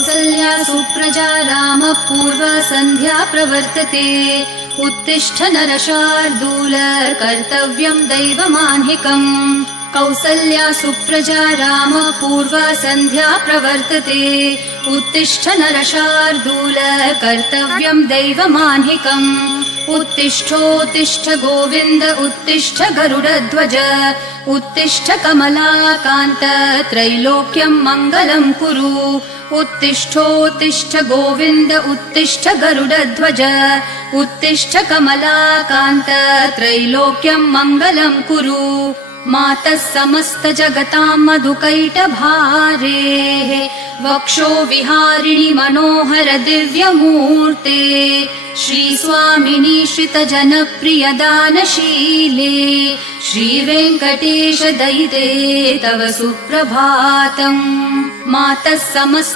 कौसल्या सुप्रजा रामपूर्वा सन्ध्या प्रवर्तते उत्तिष्ठ नरशार्दूल कर्तव्यं दैवमान्हिकम् कौसल्या सुप्रजा रामपूर्वा सन्ध्या प्रवर्तते उत्तिष्ठ नरशार्दूल कर्तव्यं दैवमान्हिकम् उत्तिष्ठोत्तिष्ठ गोविन्द उत्तिष्ठ गरुडध्वज उत्तिष्ठ कमलाकान्त त्रैलोक्यं मङ्गलं कुरु उत्तिष्ठोत्तिष्ठ गोविन्द उत्तिष्ठ गरुडध्वज उत्तिष्ठ कमलाकान्त त्रैलोक्यं मङ्गलं कुरु मातः समस्त जगतां मधुकैटभारेः वक्षो विहारिणि मनोहर दिव्यमूर्ते श्रीस्वामिनि श्रितजनप्रिय दानशीले श्रीवेङ्कटेश दयिते तव सुप्रभातम् मातः समस्त